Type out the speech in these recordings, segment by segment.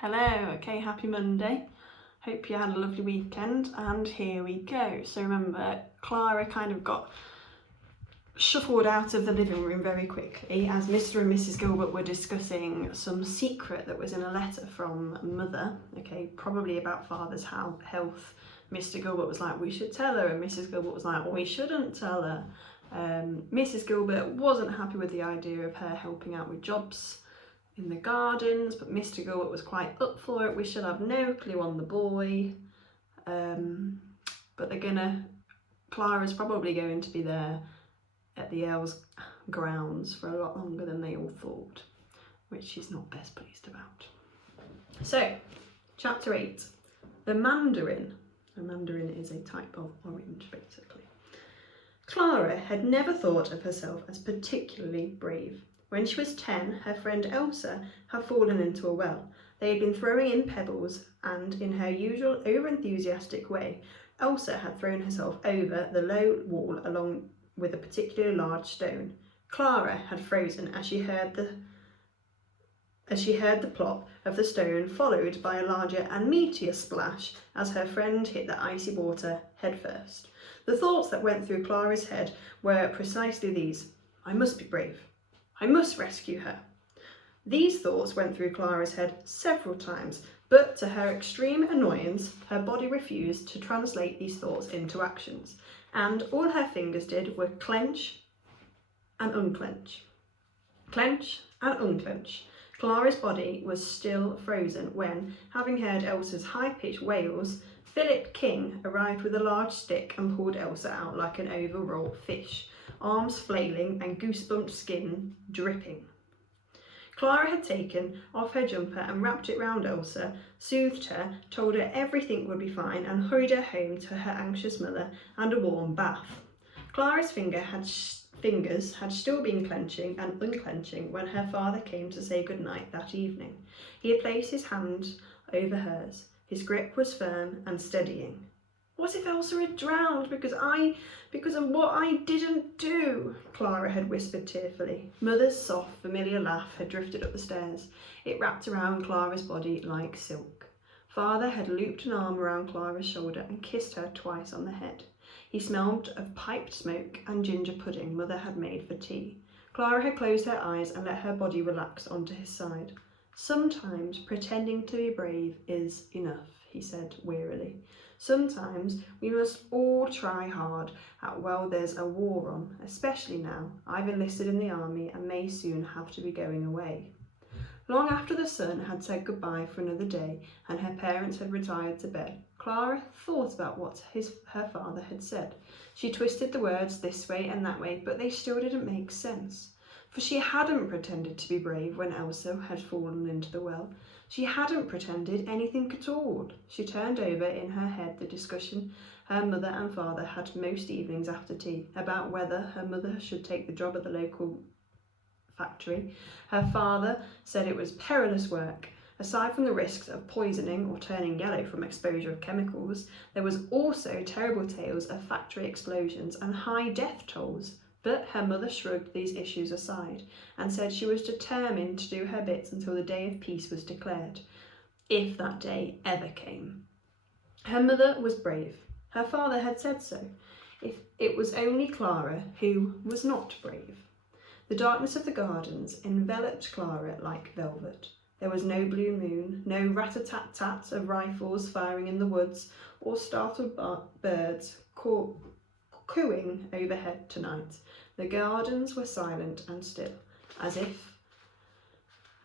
Hello, okay, happy Monday. Hope you had a lovely weekend, and here we go. So remember, Clara kind of got shuffled out of the living room very quickly as Mr. and Mrs. Gilbert were discussing some secret that was in a letter from Mother, okay, probably about Father's health. Mr. Gilbert was like, we should tell her, and Mrs. Gilbert was like, well, we shouldn't tell her. Mrs. Gilbert wasn't happy with the idea of her helping out with jobs in the gardens, but Mr. Gilbert was quite up for it. We should have no clue on the boy. But Clara's probably going to be there at the Earls' grounds for a lot longer than they all thought, which she's not best pleased about. So, chapter 8, the mandarin. A mandarin is a type of orange, basically. Clara had never thought of herself as particularly brave. When she was 10, her friend Elsa had fallen into a well. They had been throwing in pebbles, and in her usual over-enthusiastic way, Elsa had thrown herself over the low wall along with a particularly large stone. Clara had frozen as she heard the plop of the stone, followed by a larger and meatier splash as her friend hit the icy water headfirst. The thoughts that went through Clara's head were precisely these: I must be brave. I must rescue her. These thoughts went through Clara's head several times, but to her extreme annoyance, her body refused to translate these thoughts into actions, and all her fingers did were clench and unclench. Clench and unclench. Clara's body was still frozen when, having heard Elsa's high-pitched wails, Philip King arrived with a large stick and pulled Elsa out like an overwrought fish, arms flailing and goosebumped skin dripping. Clara had taken off her jumper and wrapped it round Elsa, soothed her, told her everything would be fine, and hurried her home to her anxious mother and a warm bath. Clara's fingers had still been clenching and unclenching when her father came to say goodnight that evening. He had placed his hand over hers. His grip was firm and steadying. What if Elsa had drowned because of what I didn't do? Clara had whispered tearfully. Mother's soft, familiar laugh had drifted up the stairs. It wrapped around Clara's body like silk. Father had looped an arm around Clara's shoulder and kissed her twice on the head. He smelled of piped smoke and ginger pudding Mother had made for tea. Clara had closed her eyes and let her body relax onto his side. Sometimes pretending to be brave is enough, he said wearily. Sometimes we must all try hard while there's a war on, especially now. I've enlisted in the army and may soon have to be going away. Long after the son had said goodbye for another day and her parents had retired to bed, Clara thought about what her father had said. She twisted the words this way and that way, but they still didn't make sense. For she hadn't pretended to be brave when Elsa had fallen into the well. She hadn't pretended anything at all. She turned over in her head the discussion her mother and father had most evenings after tea about whether her mother should take the job at the local factory. Her father said it was perilous work. Aside from the risks of poisoning or turning yellow from exposure of chemicals, there was also terrible tales of factory explosions and high death tolls. But her mother shrugged these issues aside and said she was determined to do her bit until the day of peace was declared, if that day ever came. Her mother was brave. Her father had said so. If it was only Clara who was not brave. The darkness of the gardens enveloped Clara like velvet. There was no blue moon, no rat-a-tat-tat of rifles firing in the woods, or startled birds cooing overhead tonight. The gardens were silent and still, as if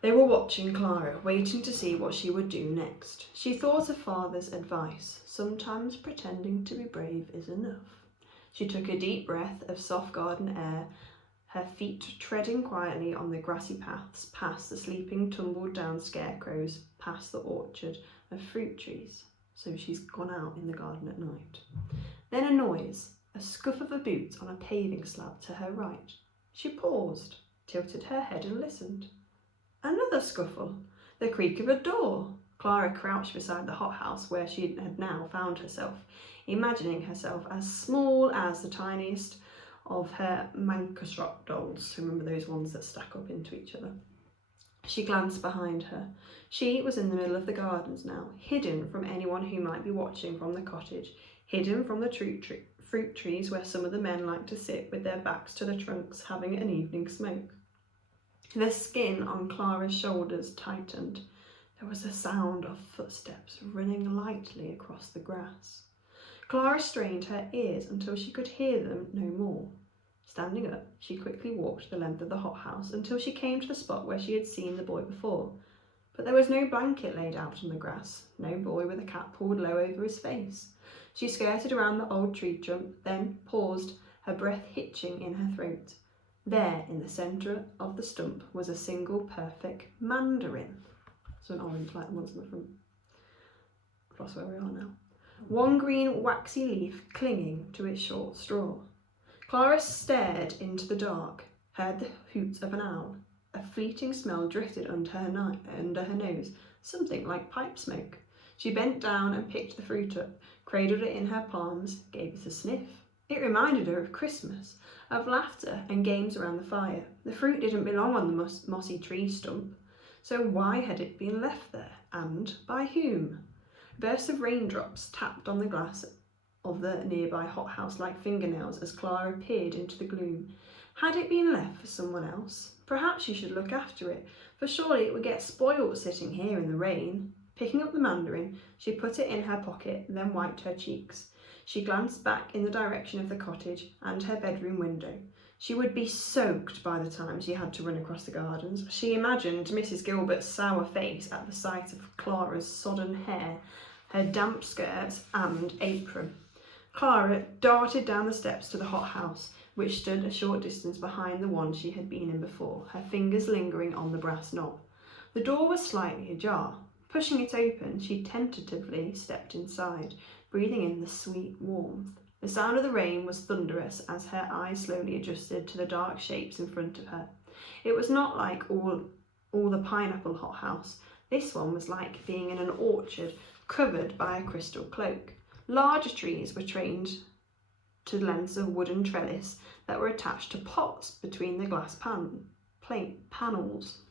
they were watching Clara, waiting to see what she would do next. She thought of Father's advice. Sometimes pretending to be brave is enough. She took a deep breath of soft garden air, her feet treading quietly on the grassy paths, past the sleeping, tumbled-down scarecrows, past the orchard of fruit trees. So she's gone out in the garden at night. Then a noise. A scuff of a boot on a paving slab to her right. She paused, tilted her head and listened. Another scuffle. The creak of a door. Clara crouched beside the hothouse where she had now found herself, imagining herself as small as the tiniest of her Mankersrock dolls. Remember those ones that stack up into each other. She glanced behind her. She was in the middle of the gardens now, hidden from anyone who might be watching from the cottage, hidden from the fruit trees where some of the men liked to sit with their backs to the trunks having an evening smoke. The skin on Clara's shoulders tightened. There was a sound of footsteps running lightly across the grass. Clara strained her ears until she could hear them no more. Standing up, she quickly walked the length of the hothouse until she came to the spot where she had seen the boy before. But there was no blanket laid out on the grass, no boy with a cap pulled low over his face. She skirted around the old tree trunk, then paused, her breath hitching in her throat. There, in the centre of the stump, was a single perfect mandarin. So an orange like the ones in the front. Across where we are now. One green waxy leaf clinging to its short straw. Clara stared into the dark, heard the hoots of an owl. A fleeting smell drifted under her nose, something like pipe smoke. She bent down and picked the fruit up, cradled it in her palms, gave it a sniff. It reminded her of Christmas, of laughter and games around the fire. The fruit didn't belong on the mossy tree stump, so why had it been left there, and by whom? A burst of raindrops tapped on the glass of the nearby hothouse like fingernails as Clara peered into the gloom. Had it been left for someone else? Perhaps she should look after it, for surely it would get spoilt sitting here in the rain. Picking up the mandarin, she put it in her pocket, then wiped her cheeks. She glanced back in the direction of the cottage and her bedroom window. She would be soaked by the time she had to run across the gardens. She imagined Mrs. Gilbert's sour face at the sight of Clara's sodden hair, her damp skirts and apron. Clara darted down the steps to the hothouse, which stood a short distance behind the one she had been in before, her fingers lingering on the brass knob. The door was slightly ajar. Pushing it open, she tentatively stepped inside, breathing in the sweet warmth. The sound of the rain was thunderous as her eyes slowly adjusted to the dark shapes in front of her. It was not like all the pineapple hothouse. This one was like being in an orchard covered by a crystal cloak. Larger trees were trained to lengths of wooden trellis that were attached to pots between the glass panels.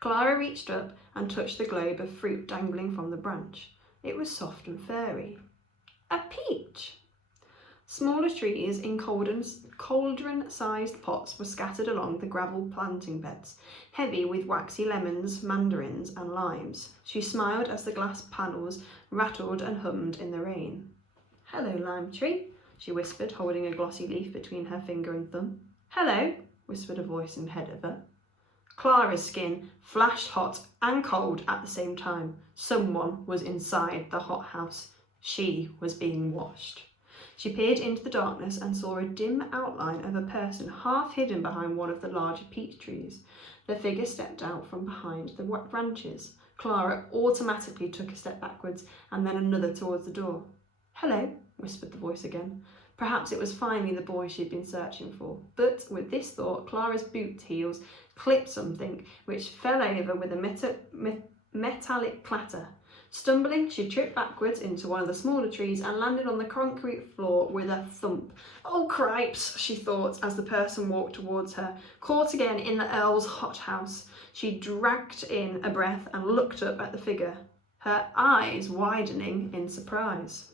Clara reached up and touched the globe of fruit dangling from the branch. It was soft and furry. A peach! Smaller trees in cauldron-sized pots were scattered along the gravel planting beds, heavy with waxy lemons, mandarins and limes. She smiled as the glass panels rattled and hummed in the rain. "Hello, lime tree," she whispered, holding a glossy leaf between her finger and thumb. "Hello," whispered a voice ahead of her. Clara's skin flashed hot and cold at the same time. Someone was inside the hothouse. She was being watched. She peered into the darkness and saw a dim outline of a person half hidden behind one of the larger peach trees. The figure stepped out from behind the branches. Clara automatically took a step backwards and then another towards the door. "Hello," whispered the voice again. Perhaps it was finally the boy she'd been searching for. But with this thought, Clara's boot heels clipped something, which fell over with a metallic clatter. Stumbling, she tripped backwards into one of the smaller trees and landed on the concrete floor with a thump. "Oh, cripes," she thought as the person walked towards her. Caught again in the Earl's hothouse, she dragged in a breath and looked up at the figure, her eyes widening in surprise.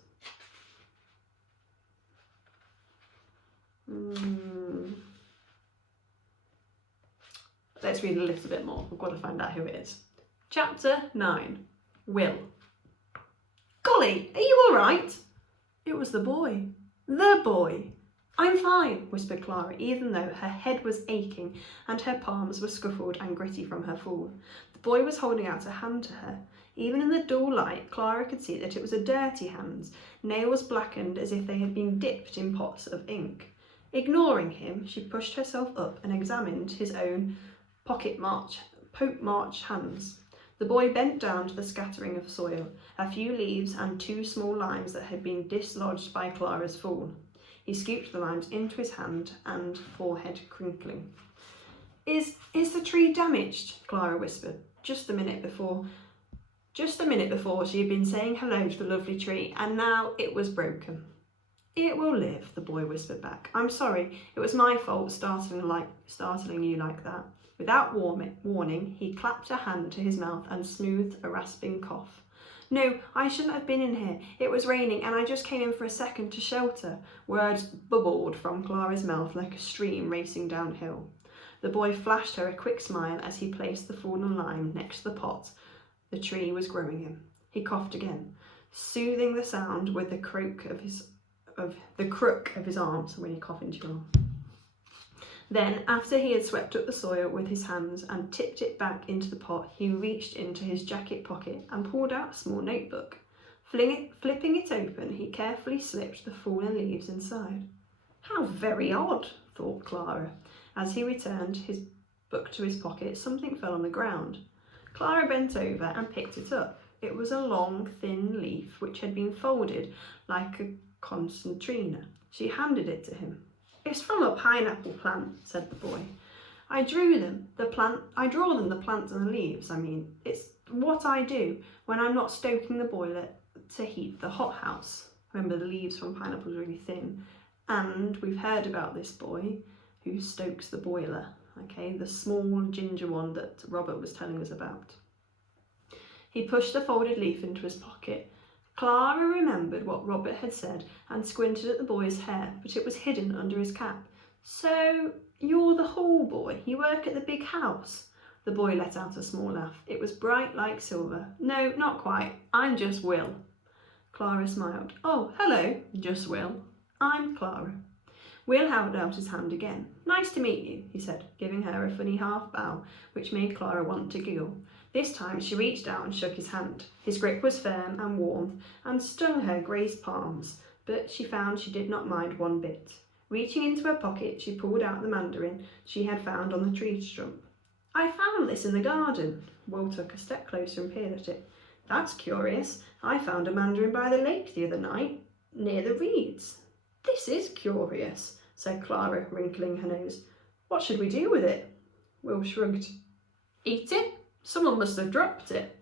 Let's read a little bit more. We've got to find out who it is. Chapter 9. Will. "Golly, are you all right?" It was the boy. The boy. "I'm fine," whispered Clara, even though her head was aching and her palms were scuffled and gritty from her fall. The boy was holding out a hand to her. Even in the dull light, Clara could see that it was a dirty hand, nails blackened as if they had been dipped in pots of ink. Ignoring him, she pushed herself up and examined his own poke-marked hands. The boy bent down to the scattering of soil, a few leaves and 2 small limes that had been dislodged by Clara's fall. He scooped the limes into his hand and forehead crinkling. Is the tree damaged?" Clara whispered. Just a minute before she had been saying hello to the lovely tree, and now it was broken. "It will live," the boy whispered back. "I'm sorry, it was my fault startling you like that." Without warning, he clapped a hand to his mouth and smoothed a rasping cough. No, I shouldn't have been in here. It was raining and I just came in for a second to shelter. Words bubbled from Clara's mouth like a stream racing downhill. The boy flashed her a quick smile as he placed the fallen lime next to the pot the tree was growing in. He coughed again, soothing the sound with the crook of his arm. So when you cough into your arm. Then, after he had swept up the soil with his hands and tipped it back into the pot, he reached into his jacket pocket and pulled out a small notebook. Flipping it open, he carefully slipped the fallen leaves inside. How very odd, thought Clara. As he returned his book to his pocket, something fell on the ground. Clara bent over and picked it up. It was a long, thin leaf which had been folded like a concertina. She handed it to him. It's from a pineapple plant, said the boy. I draw them, the plants and the leaves, It's what I do when I'm not stoking the boiler to heat the hothouse. Remember, the leaves from pineapple are really thin. And we've heard about this boy who stokes the boiler, okay? The small ginger one that Robert was telling us about. He pushed the folded leaf into his pocket. Clara remembered what Robert had said and squinted at the boy's hair, but it was hidden under his cap. So, you're the hall boy? You work at the big house? The boy let out a small laugh. It was bright like silver. No, not quite. I'm just Will. Clara smiled. Oh, hello, just Will. I'm Clara. Will held out his hand again. Nice to meet you, he said, giving her a funny half bow, which made Clara want to giggle. This time she reached out and shook his hand. His grip was firm and warm and stung her grazed palms, but she found she did not mind one bit. Reaching into her pocket, she pulled out the mandarin she had found on the tree stump. I found this in the garden. Will took a step closer and peered at it. That's curious. I found a mandarin by the lake the other night, near the reeds. This is curious, said Clara, wrinkling her nose. What should we do with it? Will shrugged. Eat it? Someone must have dropped it.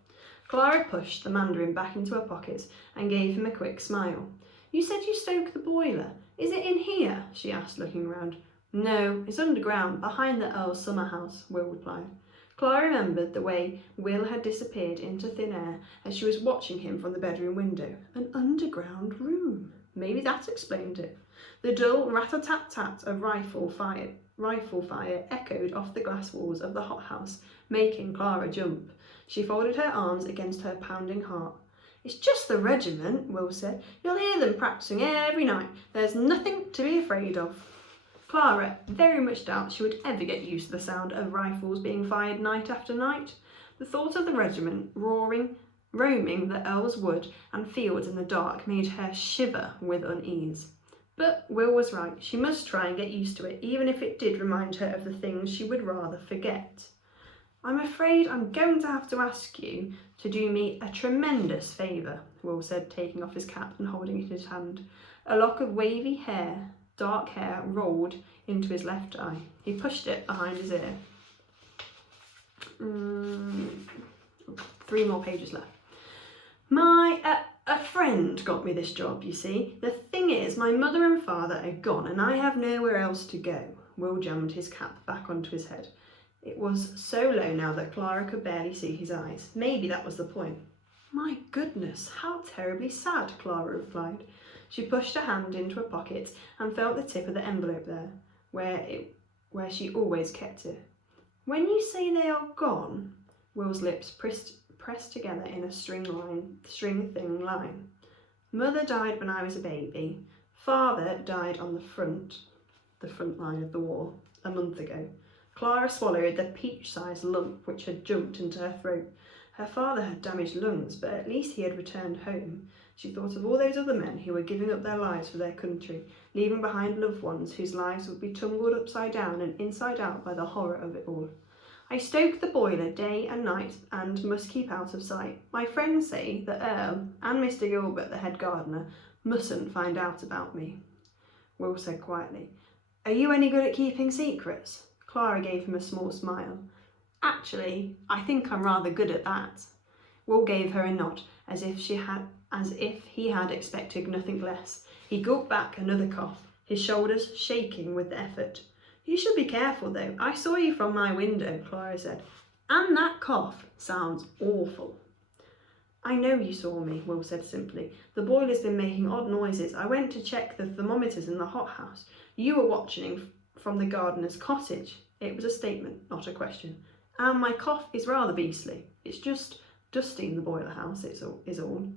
Clara pushed the mandarin back into her pockets and gave him a quick smile. You said you stoke the boiler. Is it in here? She asked, looking round. No, it's underground, behind the Earl's summer house, Will replied. Clara remembered the way Will had disappeared into thin air as she was watching him from the bedroom window. An underground room. Maybe that explained it. The dull rat-a-tat-tat of rifle fire echoed off the glass walls of the hothouse, making Clara jump. She folded her arms against her pounding heart. It's just the regiment, Will said. You'll hear them practising every night. There's nothing to be afraid of. Clara very much doubts she would ever get used to the sound of rifles being fired night after night. The thought of the regiment roaming the Earl's wood and fields in the dark made her shiver with unease. But Will was right. She must try and get used to it, even if it did remind her of the things she would rather forget. I'm afraid I'm going to have to ask you to do me a tremendous favour, Will said, taking off his cap and holding it in his hand. A lock of wavy hair, dark hair, rolled into his left eye. He pushed it behind his ear. 3 more pages left. A friend got me this job, you see. The thing is, my mother and father are gone and I have nowhere else to go. Will jammed his cap back onto his head. It was so low now that Clara could barely see his eyes. Maybe that was the point. My goodness, how terribly sad, Clara replied. She pushed her hand into her pocket and felt the tip of the envelope there, where she always kept it. When you say they are gone, Will's lips pressed together in a string-thin line. Mother died when I was a baby. Father died on the front line of the war, a month ago. Clara swallowed the peach-sized lump which had jumped into her throat. Her father had damaged lungs, but at least he had returned home. She thought of all those other men who were giving up their lives for their country, leaving behind loved ones whose lives would be tumbled upside down and inside out by the horror of it all. I stoke the boiler day and night and must keep out of sight. My friends say that Earl and Mr. Gilbert, the head gardener, mustn't find out about me. Will said quietly, Are you any good at keeping secrets? Clara gave him a small smile. Actually, I think I'm rather good at that. Will gave her a nod, as if he had expected nothing less. He gulped back another cough, his shoulders shaking with the effort. You should be careful though. I saw you from my window, Clara said. And that cough sounds awful. I know you saw me, Will said simply. The boiler's been making odd noises. I went to check the thermometers in the hothouse. You were watching from the gardener's cottage. It was a statement, not a question. And my cough is rather beastly. It's just dusting the boiler house, is all.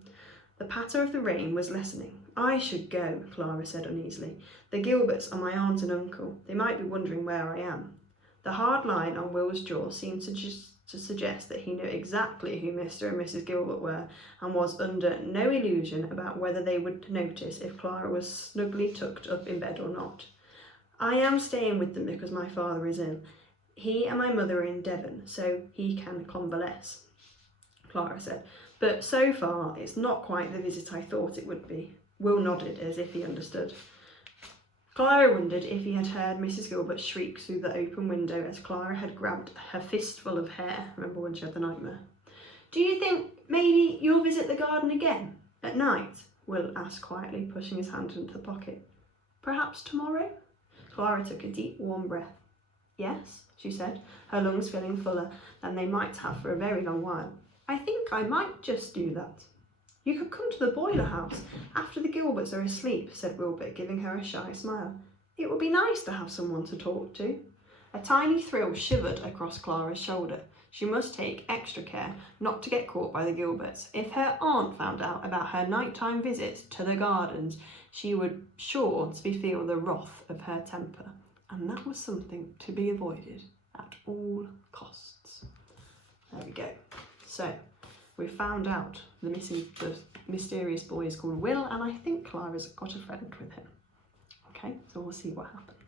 The patter of the rain was lessening. I should go, Clara said uneasily. The Gilberts are my aunt and uncle. They might be wondering where I am. The hard line on Will's jaw seemed to suggest that he knew exactly who Mr. and Mrs. Gilbert were, and was under no illusion about whether they would notice if Clara was snugly tucked up in bed or not. I am staying with them because my father is ill. He and my mother are in Devon, so he can convalesce, Clara said. But so far, it's not quite the visit I thought it would be. Will nodded as if he understood. Clara wondered if he had heard Mrs. Gilbert shriek through the open window as Clara had grabbed her fistful of hair. Remember when she had the nightmare? Do you think maybe you'll visit the garden again? At night? Will asked quietly, pushing his hand into the pocket. Perhaps tomorrow? Clara took a deep, warm breath. Yes, she said, her lungs feeling fuller than they might have for a very long while. I think I might just do that. You could come to the boiler house after the Gilberts are asleep, said Wilbert, giving her a shy smile. It would be nice to have someone to talk to. A tiny thrill shivered across Clara's shoulder. She must take extra care not to get caught by the Gilberts. If her aunt found out about her nighttime visits to the gardens, she would sure to feel the wrath of her temper, and that was something to be avoided at all costs. There we go. So, we found out the mysterious boy is called Will, and I think Clara's got a friend with him. Okay, so we'll see what happens.